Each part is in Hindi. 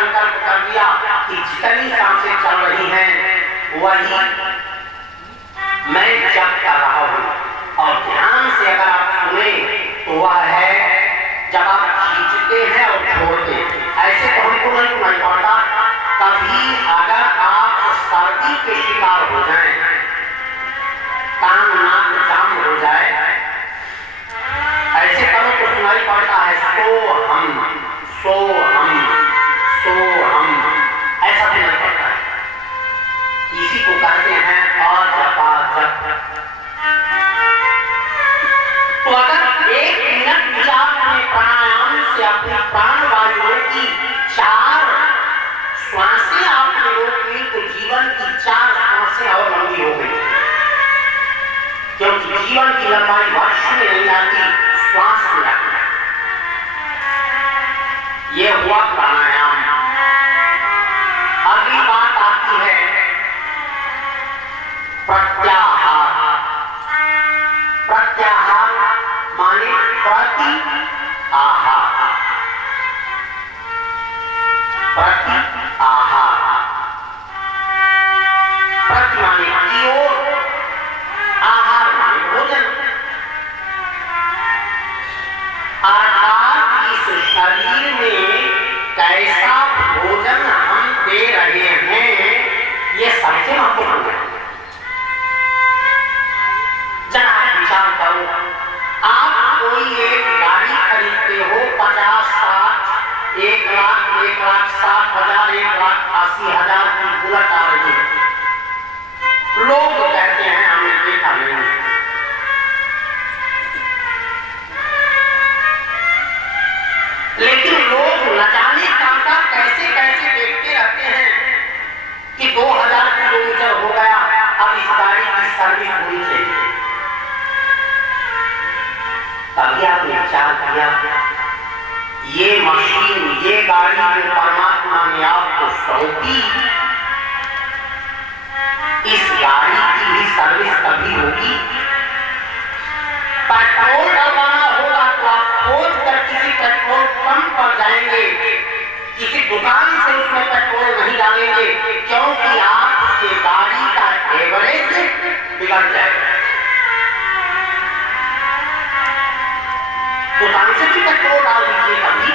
संकल्प कर दिया कि जितनी सांसें चल रही हैं वही मैं जप कर रहा हूं। और ध्यान से अगर आप सुने तो वह है जब आप खींचते हैं और छोड़ते हैं। ऐसे तो हमको नहीं पड़ता। कभी अगर आप सर्दी के शिकार हो जाएं, कान नाक जाम हो जाए, ऐसे करो तो सुनाई पड़ता है सो हम सो हम सो हम, ऐसा भी नहीं पड़ता है। इसी को कहते हैं अजपा जप। तो अगर 1 मिनट भी आपने प्राणायाम से अपनी प्राणवायु की 4 श्वासें आपने रोक ली तो जीवन की 4 श्वासें और लंबी हो गई। क्योंकि जीवन की लंबाई वर्ष में नहीं आती, श्वास में आती है। ये हुआ प्राणायाम। अगली बात आती है प्रत्याहार। प्रत्याहार माने प्रति आहार। प्रति आहार, प्रति माने की ओर, आहार माने भोजन। अर्थात इस शरीर में कैसा भोजन हम दे रहे हैं, ये सबसे महत्वपूर्ण है। जरा विचार करो, आप कोई एक गाड़ी खरीदते हो 50, 60, 1 लाख, 1,60,000, 1,80,000 की बुलेट आ रही है। लोग कहते हैं हमने देखा नहीं। लेकिन लोग न जाने कांटा कैसे कैसे देखते रहते हैं कि 2000 किलोमीटर हो गया, अब इस गाड़ी की सर्विस होनी चाहिए। तभी आपने विचार किया ये मशीन, ये गाड़ी जो परमात्मा ने आपको सौंपी, इस गाड़ी की भी सर्विस तभी होगी। पेट्रोल डलवाना होगा तो आप खोज कर किसी पेट्रोल पंप पर जाएंगे, किसी दुकान से उसमें पेट्रोल नहीं डालेंगे, क्योंकि आपकी गाड़ी का एवरेज बिगड़ जाएगा। दुकान से भी पेट्रोल डाल दीजिए कभी,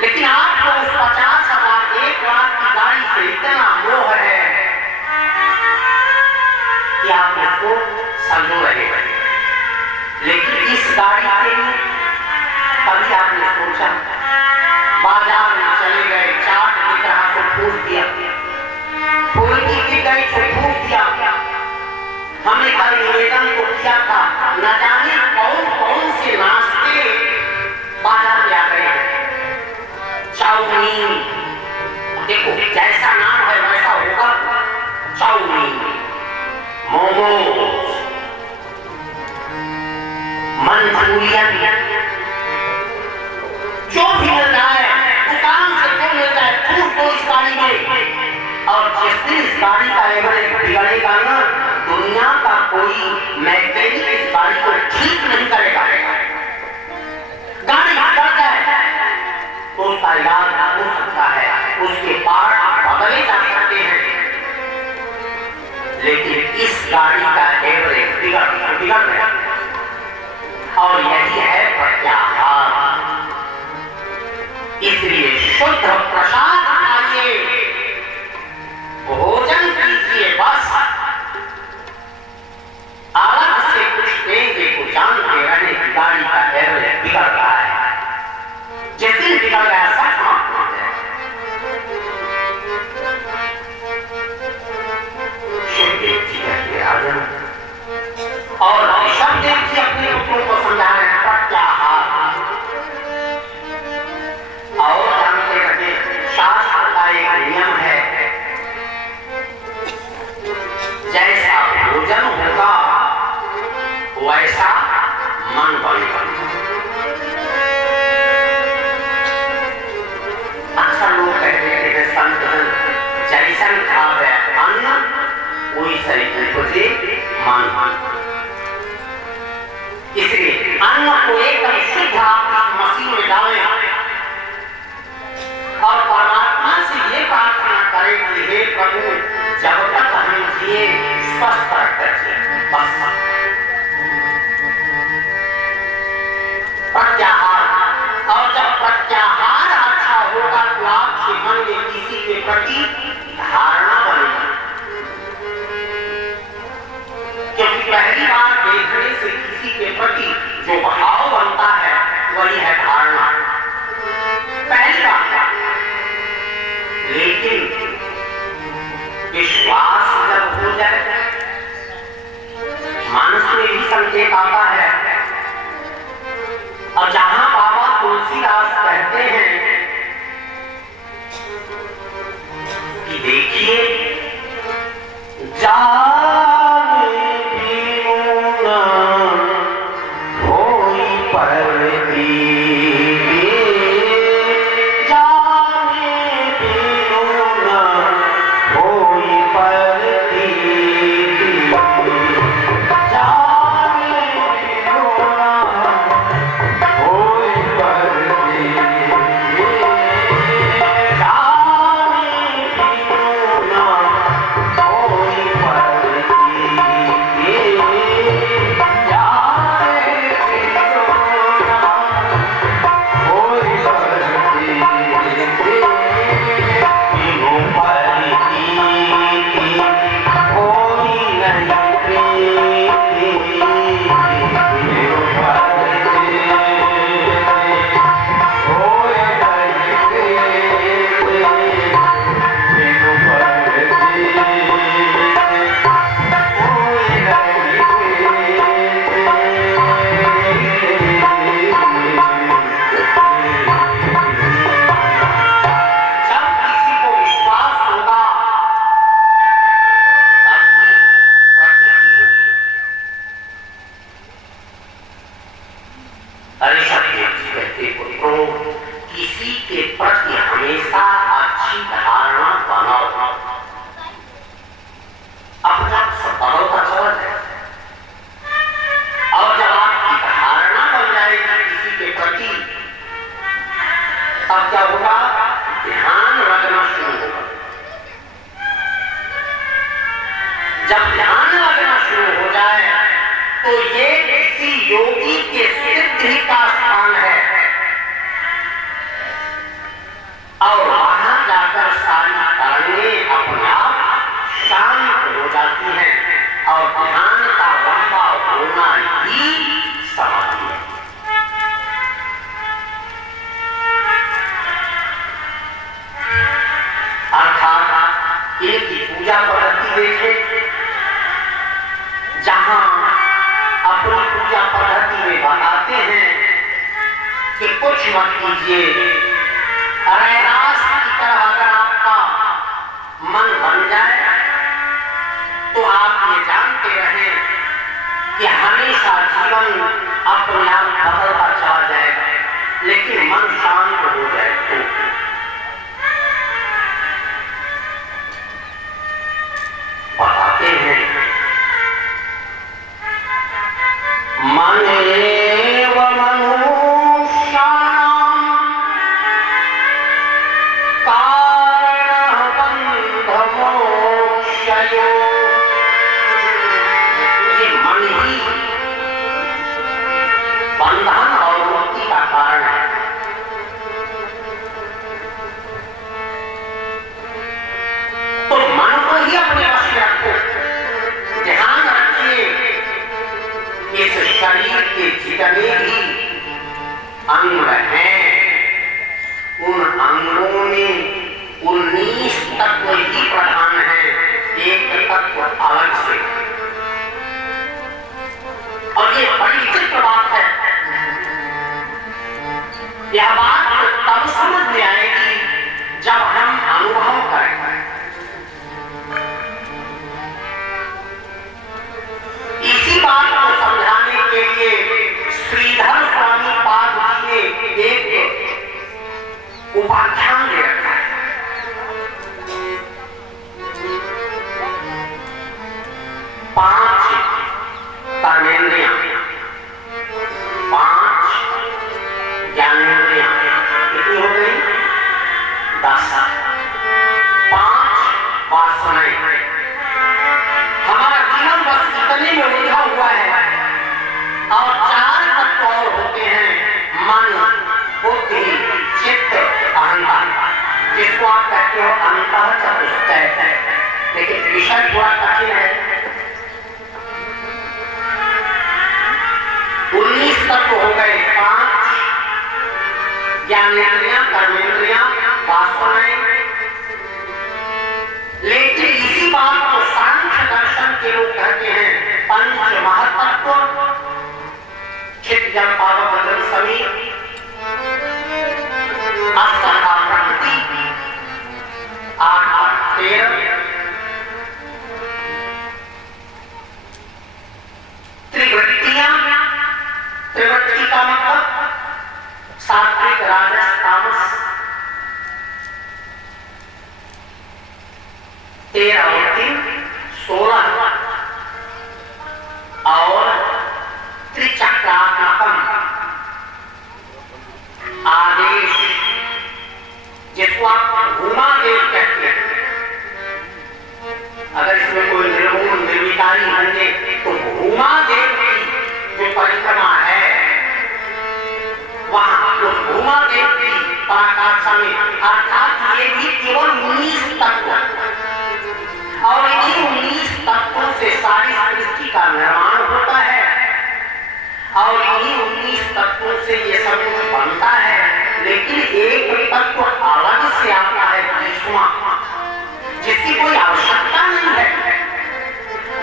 लेकिन आपको उस 50,000, 1 लाख की गाड़ी से इतना मोह है कि आप उसको समझो रहे। लेकिन इस गाड़ी के लिए कभी आपने सोचा, बाजार में चले गए, चाट दिख रहा तो पूछ दिया, फुल्की दिख गई तो पूछ दिया। हमने कल निवेदन तो किया था, न जाने कौन कौन से नाश्ते बाजार में आ गए हैं। चाउमीन, देखो जैसा नाम है वैसा होगा। चाउमीन, मोमोज, मंचूरियन, जो भी मिल जाए दुकान से, जो मिल जाए फूट दो इस गाड़ी में। और जिस दिन इस गाड़ी का एवरेज बिगड़ेगा ना, दुनिया का कोई मैकेनिक इस गाड़ी को ठीक नहीं करेगा। गाड़ी बिगड़ जाए तो उसका इलाज हो सकता है, उसके पार्ट बदले जा सकते हैं, लेकिन इस गाड़ी का एवरेज बिगड़ गया। और यही है प्रत्याहार। इसलिए शुद्ध प्रसाद खाइए, भोजन कीजिए, बस अलग से कुछ देंगे को जानते रहने की गाड़ी का एवरेज बिगड़ रहा है। जिस दिन बिगड़ गया सब समाप्त हो जाए। शिवदेव जी कहते राजन और शब्देव जी अपने पुत्रों को समझा रहे हैं प्रत्याहार। और जानते रहे शास्त्र का एक नियम है, जैसा भोजन होगा वैसा मन बनेगा। अक्सर लोग कहते हैं संत जैसन खावे अन्न वही शरीर तुझे मन। इसलिए अन्न को एकदम शुद्ध आप मशीन में डालें, और परमात्मा से ये प्रार्थना करें कि हे प्रभु, जब तक हम जिए स्वस्थ रखकर जिए। बस प्रत्याहार, और जब प्रत्याहार अच्छा होगा तो आपके मन में किसी के प्रति धारणा बनेगी, क्योंकि पहली बार देखने से किसी के प्रति जो भाव बनता है वही है धारणा, पहली बात। लेकिन विश्वास जब हो जाए, मानस में भी संकेत आता है। और जहां बाबा तुलसीदास कहते हैं कि देखिए, जाने बिनु न होई परती, जाने बिनु न होई परती, जाने बिनु न होई परती, जाने बिनु न होई किसी के प्रति हमेशा अच्छी धारणा बनाओ, अपने आप सब बदलता चला जाए। और जब आपकी धारणा बन जाएगी किसी के प्रति, तब क्या होगा? ध्यान लगना शुरू होगा। जब ध्यान लगना शुरू हो जाए तो ये किसी योगी के सिद्धि का स्थान है, और वहां जाकर सारी तरंगें अपने आप शांत हो जाती हैं, और ध्यान का लंबा होना ही समाधि है। अर्थात इनकी पूजा पद्धति देखें, जहां अपनी पूजा पद्धति में बताते हैं कि कुछ मत कीजिए, रैदास की तरह अगर आपका मन बन जाए तो आप ये जानते रहें कि हमेशा जीवन अपने आप बदलता चला जाएगा, लेकिन मन शांत हो जाए तो। बताते हैं मनेव मनुष्याणां कारणः बन्धमोक्षयो। ये मन ही बंधन और मुक्ति का कारण है। तो मन को ही अपने वश में रखो। ध्यान रखिए, इस शरीर के जितने भी अंग हैं, उन अंगों में 19 तत्व ही प्रधान हैं, एक तत्व अलग से। और ये बड़ी विचित्र बात है। यह बात तब समझ में आएगी जब हम अनुभव करेंगे। इसी बात को समझाने के लिए श्रीधर स्वामी पाद जी ने एक उपाख्यान दे रखा है। सुनाई। हमारा जीवन बस इतने में उलझा हुआ है और चार तत्व और होते हैं, मन, बुद्धि, चित्त, अहंकार, जिसको आप कहते हो अंतः चतुष्टय। लेकिन विषय थोड़ा कठिन है। 19 तत्व हो गए, 5 ज्ञानेंद्रियां, कर्मेंद्रियां, वासनाएं। लेकिन इसी बात को सांख्य दर्शन के लोग कहते हैं पंच महातत्व, चित्त, जल, पावक, बदन, समीर, अष्टधा प्रकृति, 8 8 13, त्रिवृत्तियां। त्रिवृत्ति का मतलब सात्विक, राजस, तामस। 13 और 3 16 और त्रिचक्रात्मकम आदेश, जिसको आप घुमा देव कहते हैं। अगर इसमें कोई निर्गुण निर्विकारी होंगे तो घुमा देव की जो परिक्रमा है वहां उस घुमा देव की पराकाष्ठा में, अर्थात ये भी केवल 19 तत्व और इन्हीं 19 तत्वों से सारी सृष्टि का निर्माण होता है और इन्हीं 19 तत्वों से ये सब कुछ बनता है। लेकिन एक तत्व अलग से आता है, 20वां, जिसकी कोई आवश्यकता नहीं है।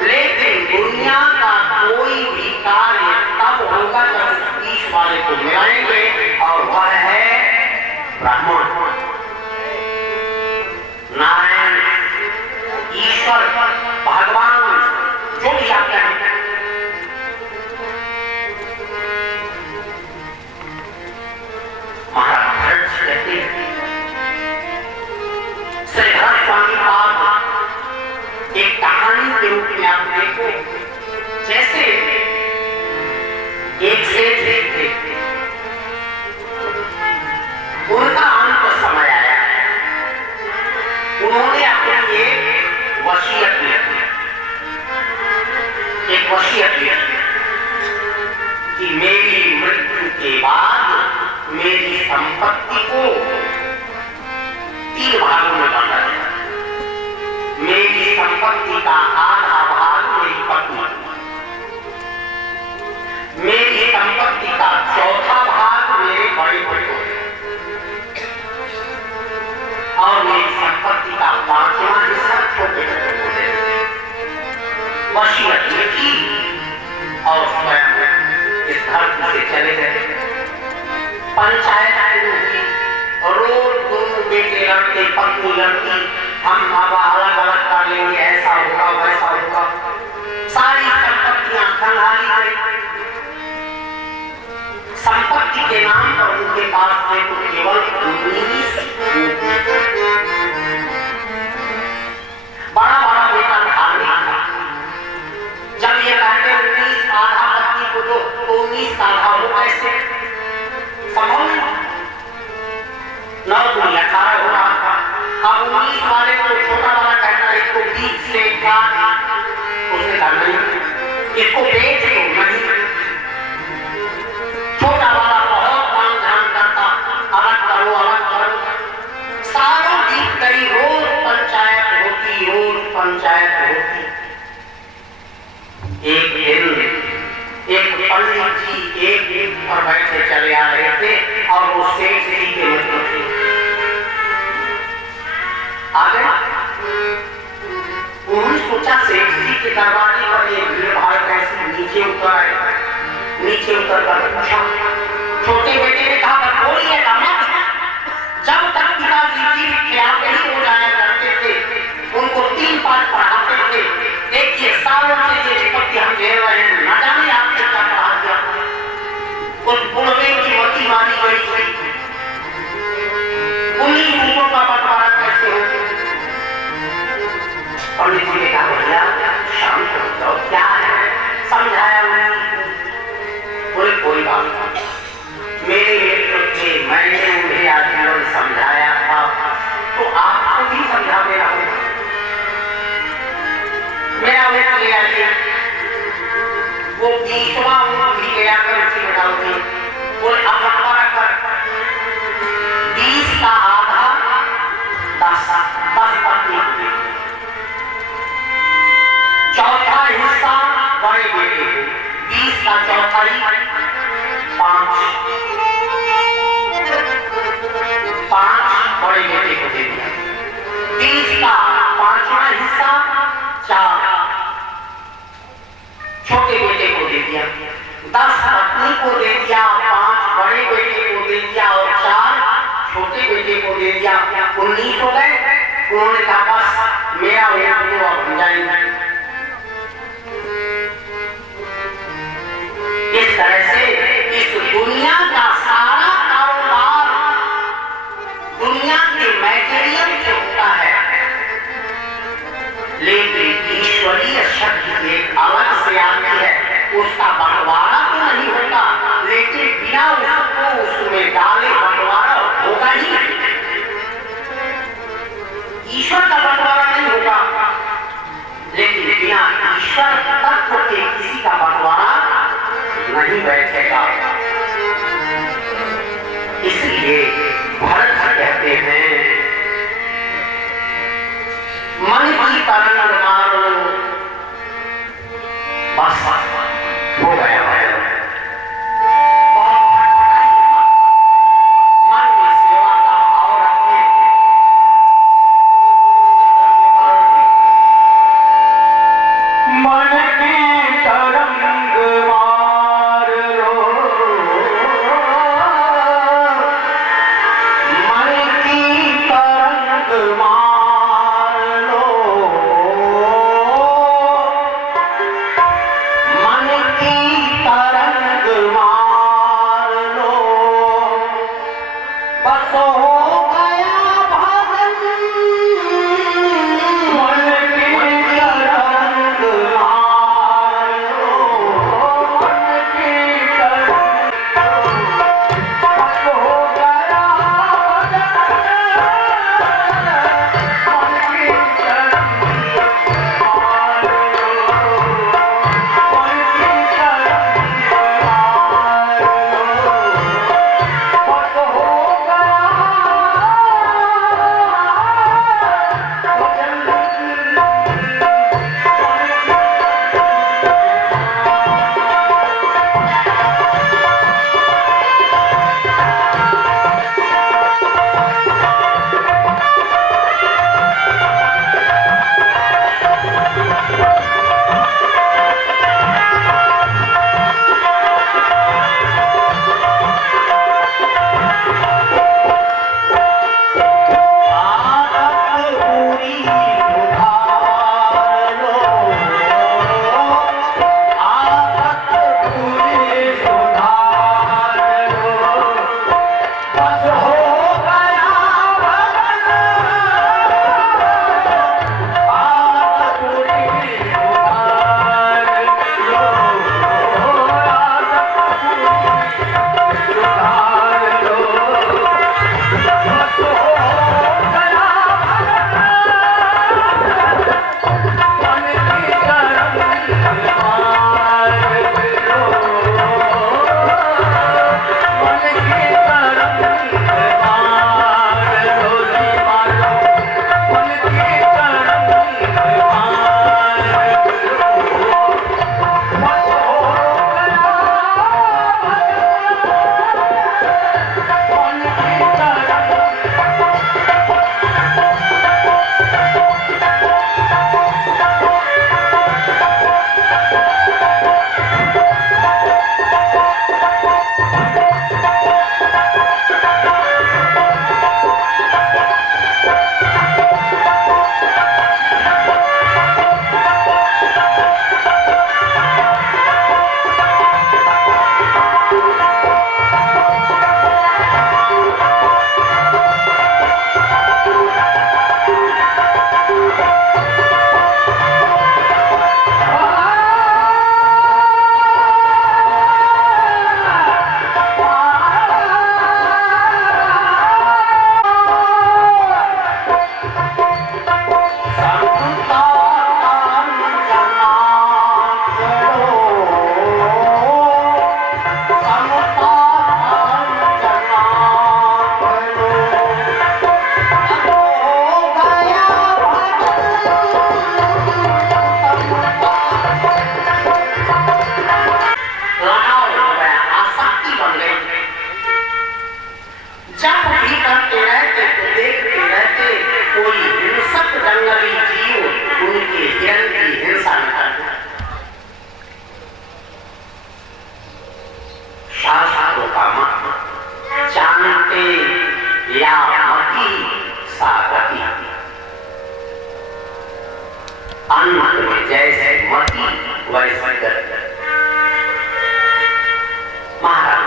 लेकिन दुनिया का कोई भी कार्य तब होगा जब 20 वाले को मिलाएंगे और वह है ब्राह्मण, नारायण, ईश्वर, भगवान, जो भी आप कहें। महाराज भरत कहते हैं, श्री भरत स्वामी पाद एक कहानी के रूप में आप देखो, जैसे एक सेठ थे, उनका अंत समय आया, उन्होंने अपनी एक वसीयत ली कि मेरी मृत्यु के बाद मेरी संपत्ति को 3 भागों में बांटा जाए। मेरी संपत्ति का आधा भाग मेरी पत्नी, मेरी संपत्ति का चौथा भाग मेरे बड़े बेटों और मेरी संपत्ति का 5वां हिस्सा छोटे बेटों को दे। वसीयत लिखी और स्वयं इस धरती से चले गए। पंचायत हुई, रोज दोनों बेटे लड़ते, पत्नी लड़ती, हम बाबा अलग अलग कर लेंगे, ऐसा होगा वैसा होगा। सारी संपत्तियां खंगाली गई। संपत्ति के नाम पर उनके पास थे तो केवल 19। बड़ा बड़ा बेटा धार्मिक था। जब ये कहते 19 आधा पत्नी को दो तो 19 आधा हो, कैसे संभव नहीं। 9 दूनी 18 हो रहा था। अब 19 वाले को छोटा वाला कहता है इसको 20 से काट, उसने कहा नहीं, इसको बेच दो, नहीं। छोटा वाला बहुत काम धाम करता, अलग करो अलग करो। सालों बीत गई, रोज पंचायत होती, रोज पंचायत होती। एक दिन एक पंडित जी एक पर बैठे चले आ रहे थे और वो सेठ जी के मित्र थे। आगे उन्होंने सोचा सेठ जी के दरवाजे पर ये भीड़ भाड़ कैसे, नीचे उतर आए। नीचे उतर कर पूछा, छोटे बेटे ने कहा बोलिएगा मत। जब तक पिताजी की ख्याल नहीं हो जाया करते थे, उनको 3 पाठ पढ़ाते थे। देखिए सालों से ये विपत्ति हम झेल रहे हैं, न जाने आपने क्या पढ़ा दिया। कुछ बुढ़वे की मती मारी गई थी, 19 रूपों का बंटवारा कैसे हो। पंडित जी ने कहा भैया शांत हो जाओ, क्या है, समझाया उन्हें। बोले कोई बात नहीं, मेरे मित्र थे, मैंने उन्हें आजीवन समझाया था तो आपको भी समझा दे रहा हूं। वो 20वां ऊँट भी ले आकर उसी में डाल दिए। बोले अब बंटवारा कर, 20 का आधा 10 पत्नी को दे, चौथा हिस्सा बड़े बेटे को, 20 का चौथाई 5 बड़े बेटे को दे दिया, 20 का 5वां हिस्सा 4 छोटे बेटे को दे दिया, 10 पत्नी को दे दिया, 5 बड़े बेटे को दे दिया और 4 छोटे बेटे को दे दिया। 19 हो गए। उन्होंने कहा बस मेरा हुआ बन जाएगा। इस तरह से इस दुनिया का सारा कारोबार दुनिया के मैटेरियल से होता है, लेकिन ईश्वरीय शक्ति एक अलग से आती है, उसका बंटवारा तो नहीं होता, लेकिन बिना उसको उसमें डाले बंटवारा होगा ही नहीं। ईश्वर का बंटवारा नहीं होगा, लेकिन बिना ईश्वर तत्व के किसी का बंटवारा नहीं बैठेगा। इसलिए भरत कहते हैं मन की तरंग मारो, बस हो गया मन में सेवा का भाव रखें। मन की तरंग मार लो, मन की तरंग मार लो, हिरण की हिंसा न करना। शास्त्रों का मत जानते या मति सागति, अंत में जैसे मति वैसे गति। महाराज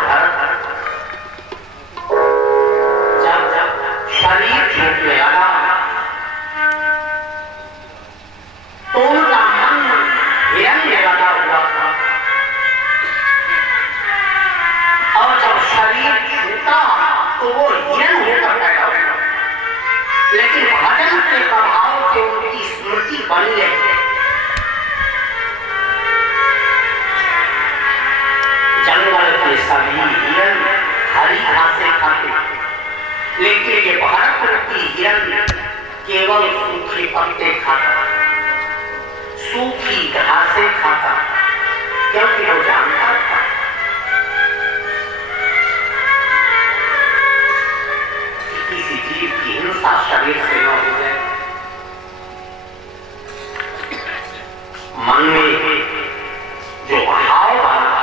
जब शरीर छूटने लगा तो उनका मन हिरण में लगा हुआ था, और जब शरीर छूटा तो वो हिरण होकर पैदा हुआ। लेकिन भजन के प्रभाव से उनकी स्मृति बन गई। जंगल के सभी हिरण हरी घासें खाते, लेकिन ये भारतवर्ती हिरण केवल सूखे पत्ते खाता, सूखी घासें खाता, क्योंकि वो जानता था कि किसी जीव की हिंसा शरीर से न हो जाए। मन में जो भाव बना,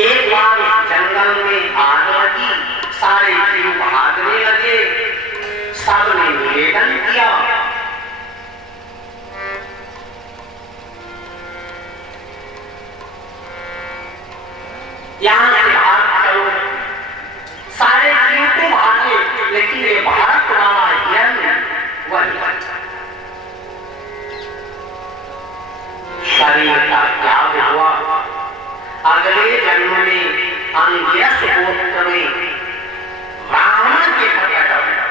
एक बार जंगल में आग लगी, सारे जीव भागने लगे, सबने निवेदन किया यहां से भाग चलो। सारे जीव तो भागे, लेकिन ये भारत वाला हिरण वही शरीर का त्याग हुआ। अगले जन्म में अंगिरस गोत्र में ब्राह्मण के घर पैदा हुआ।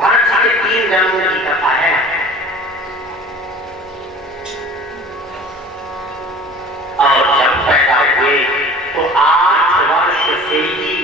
भरत जी के 3 जन्मों की कथा है। और जब पैदा हुए तो 8 वर्ष से ही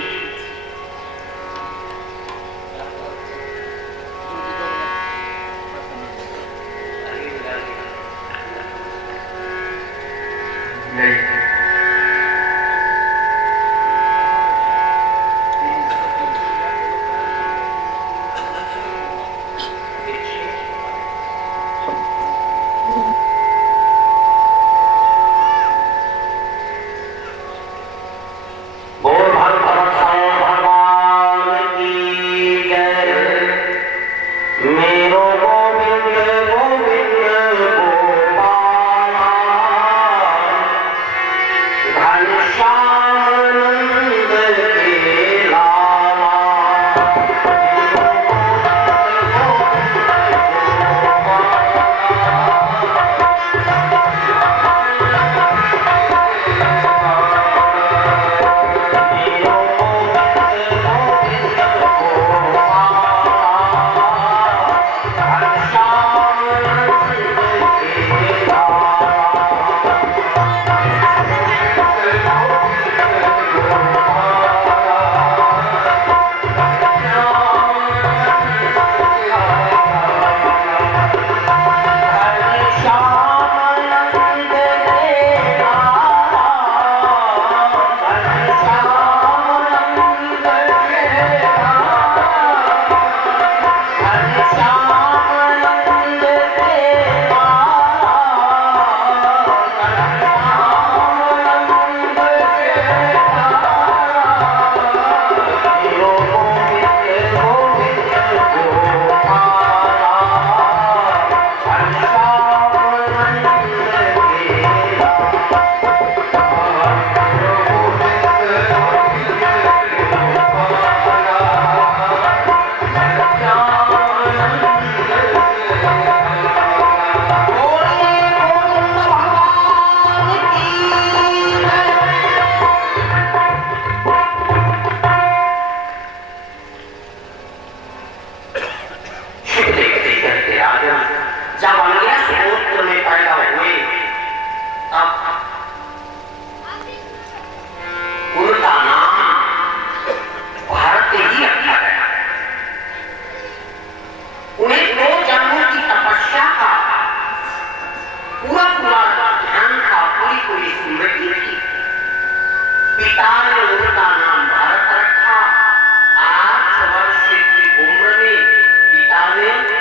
पिता ने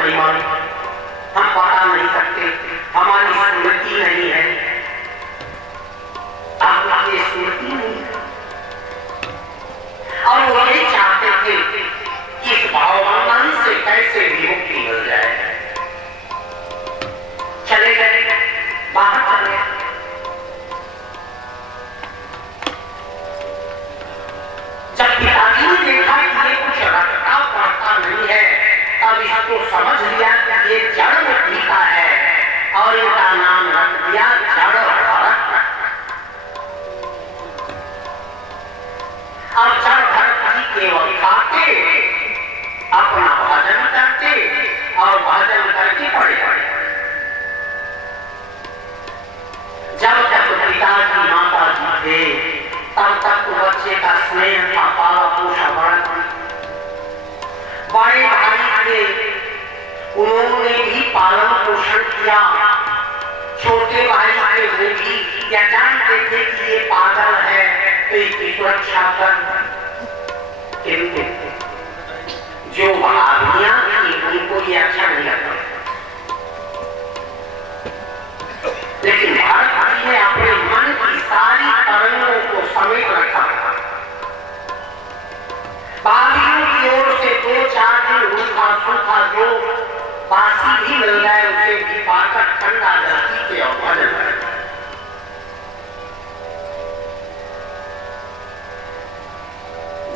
नहीं मालूम, हम पढ़ा नहीं सकते, हमारी स्मृति नहीं है। आपकी स्मृति नहीं है। और वो ये चाहते थे कि इस भावबंधन से कैसे विमुक्ति मिल जाए। चले गए, बाहर चले गए। जब पिताजी ने देखा कि ये कुछ रखता पड़ता नहीं है, तब इसको समझ लिया कि ये जड़ बुद्धि का है और इनका नाम रख दिया जड़ भरत। और जड़ भरत जी केवल खाते, अपना भजन करते और भजन करके पड़े पड़े। जब तक पिताजी माता जी थे तब तक तो बच्चे का स्नेह था, पाला पोषा बड़ा। बड़े भाई थे, उन्होंने भी पालन पोषण किया। छोटे भाई थे, वो भी या जानते थे कि ये पागल है तो इसकी सुरक्षा कर। किंतु जो भाभियां थी उनको ये अच्छा नहीं लगता। लेकिन भारत जी ने अपने मन की सारी तरंगों को समेट रखा। भाभियों की ओर से 2-4 दिन रूखा सूखा जो बासी भी मिल जाए उसे भी पाकर ठंडा जल पीते और भजन करते।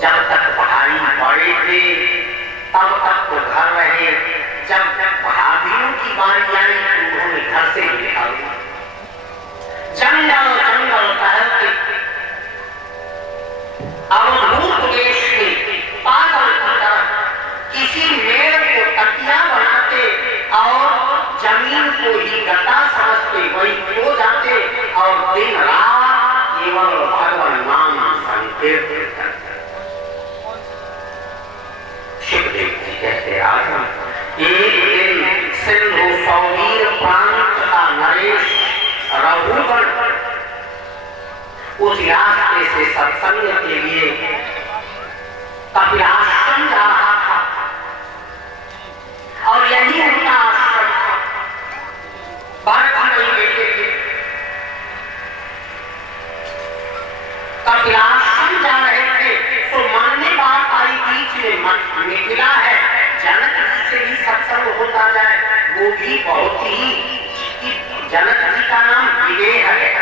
जब तक भाई बड़े थे तब तक तो घर रहे। जब भाभियों की बारी आई तो उन्होंने घर से ही निकाल दिया। जंगल जंगल टहलते अवधूत देश में पागल की तरह किसी मेड़ को तकिया बनाते और जमीन को ही गड्ढा समझते वही सो जाते और दिन रात केवल भगवान नाम संकीर्तन करते। शिवदेव जी कहते राजन, एक दिन सिंधु सौवीर प्रांत का नरेश रघुगण उस रास्ते से सत्संग के लिए कपिलाश्रम जा रहा था और यही उनका आश्रम था। भरत नहीं बेटे थे। कपिलाश्रम जा रहे थे तो मन में बात आई, बीच में मिथिला है, जनक जी से भी सत्संग होता जाए। वो भी बहुत ही, जनक जी का नाम विदेह है,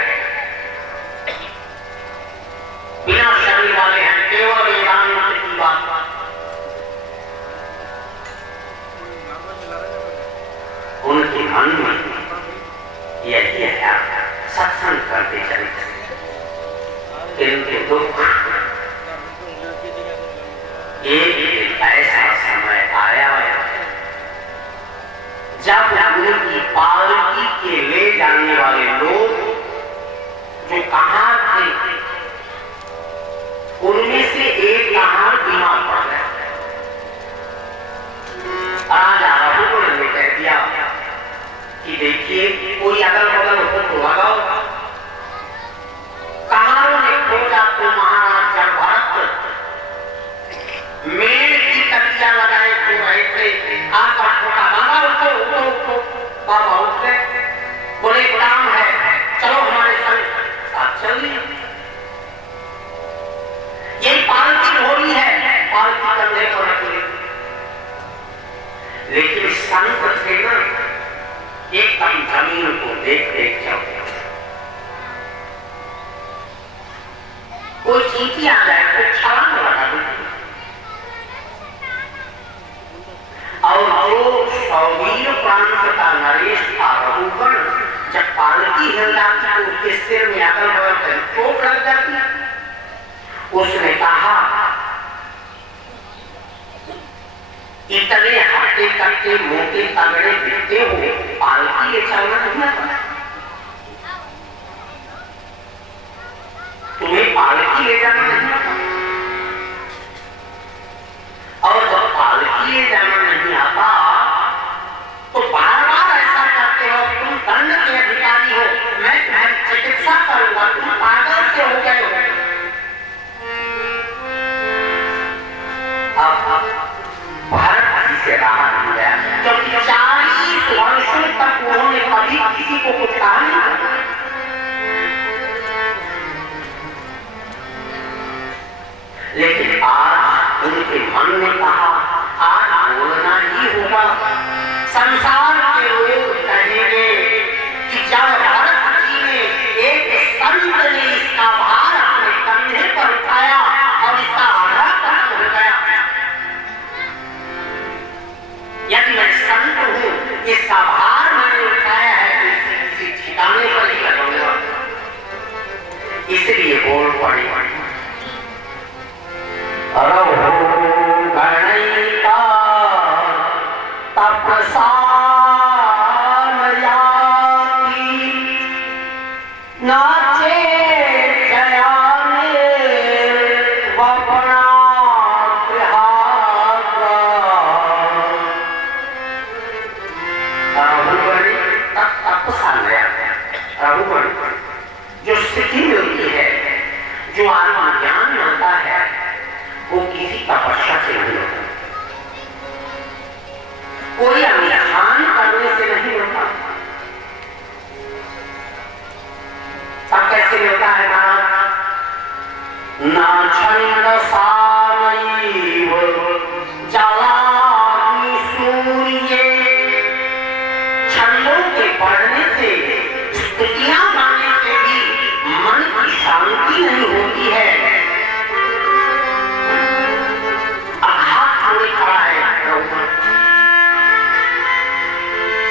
बिना शरीर वाले हैं, केवल वेदांत की बात। उनके मन में यही है, सत्संग करते चलते इनके दुख। एक ऐसा समय आया जब उनकी पालकी के ले जाने वाले लोग जो कहां थे उनमें से एक कहां बीमार पड़ गया। राजा रघुगण ने कह दिया कि देखिए कोई अगल बगल हो तो लगाओ। कहां ने खोजा तो महाराज जब भरत मेड़ की तकिया लगाए सो रहे थे। आपका छोटा बाबा उठो बाबा उठ गए, बोले काम है चलो हमारे साथ चलिए। ये पालकी घोड़ी है, पालकी कंधे पर रखिए। लेकिन संत थे ना, एकदम जमीन को देख देख चलते। कोई चींटी आ जाए तो छलांग लगा देते। और जो सौवीर प्रांत का नरेश था रघुगण, जब पालकी हिल जाती तो उसके सिर में अगल बगल चोट लग जाती। उसने कहा इतने हट्टे कट्टे मोटे तगड़े दिखते हो, पालकी ले चलना नहीं आता, तुम्हें पालकी ले जाना नहीं आता। और जब पालकी ले जाना नहीं आता तो बार बार ऐसा करते हो, तुम दंड के अधिकारी हो, मैं तुम्हारी चिकित्सा करूंगा, तुम पागल से हो गए हो। अब भारत जी से रहा नहीं गया क्योंकि इसलिए बोल पड़ी रहो गणिता तपसान याती नाचे जयाने वपना त्रिहागा रघुगणी तपसान रघुगणी जो स्थिति मिलती है, जो आत्मज्ञान मिलता है, वो किसी तपस्या से नहीं होता, कोई अनुष्ठान करने से नहीं होता। तब कैसे मिलता है महाराज? ना छंद सामयीव जलाग्नि सूर्य, छंदों के पढ़ने से, स्तुतियां गाने से भी मन की शांति नहीं होती है। आघात होने खड़ा है,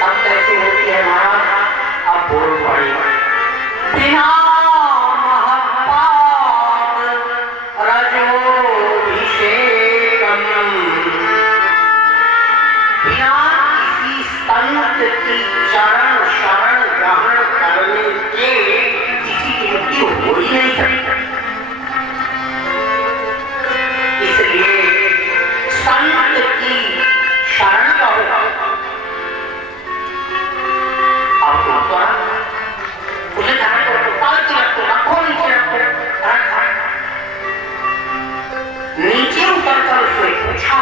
तब कैसे होती है महाराज? अब बोल पड़ी बिना महत्पाद रजोभिषेकम, बिना किसी संत की चरण शरण ग्रहण करने के किसी की मृत्यु हो ही नहीं सकती। इसलिए संत की शरण करो। अब उसे धारण करो, पालती रखो, रखो नीचे रखो, नीचे उतर कर उसने पूछा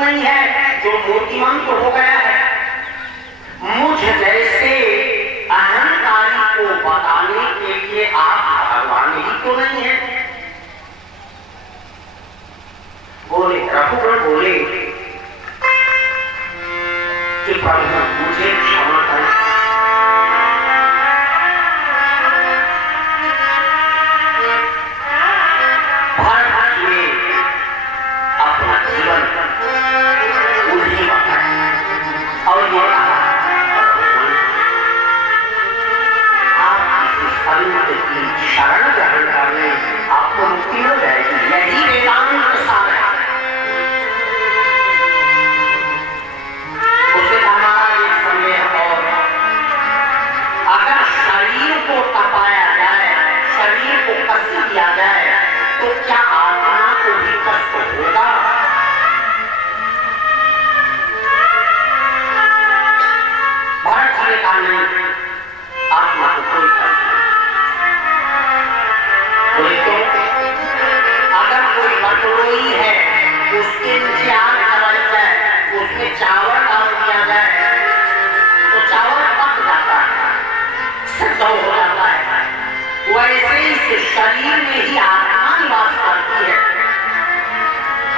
नहीं है जो मूर्तिमान तो हो गया है, मुझ जैसे अहंकारी को बताने के लिए आप भगवान ही तो नहीं है। बोले रघुगण बोले कि प्रभु मुझे क्षमा करें, भरत ने अपना जीवन उन्हीं बताया और ये कहा आप किसी संत की शरण ग्रहण करने आपको मुक्ति मिल जाएगी, यही वेदांत सार है। उसे हमारा एक समय और अगर शरीर को तपाया जाए, शरीर को कष्ट दिया जाए, तो क्या आत्मा को भी कष्ट होगा? भरत ने कहा नहीं, आत्मा को कोई कष्ट नहीं। बोले तो अगर कोई बटोई है, उसके नीचे आग डाल जाए, उसमें चावल डाल दिया जाए, तो चावल पक जाता है, सिद्ध हो जाता है। वैसे ही इस शरीर में ही आत्मा निवास करती है।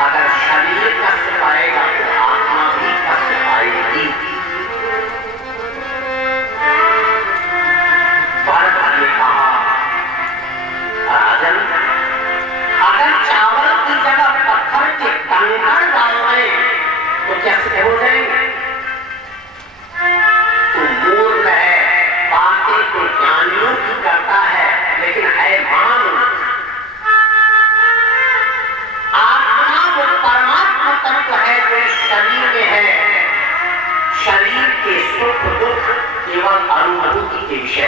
अगर शरीर कष्ट पाएगा तो आत्मा भी कष्ट पाएगी। भरत ने कहा राजन, अगर चावल की जगह पत्थर के कंकड़ डाल दें तो क्या सिद्ध हो जाएंगे? तू मूर्ख है, बातें तो ज्ञानियों की करता है, लेकिन है मान। आत्मा वो परमात्मा तत्व है जो शरीर में है। शरीर के सुख दुख केवल अनुभूति के विषय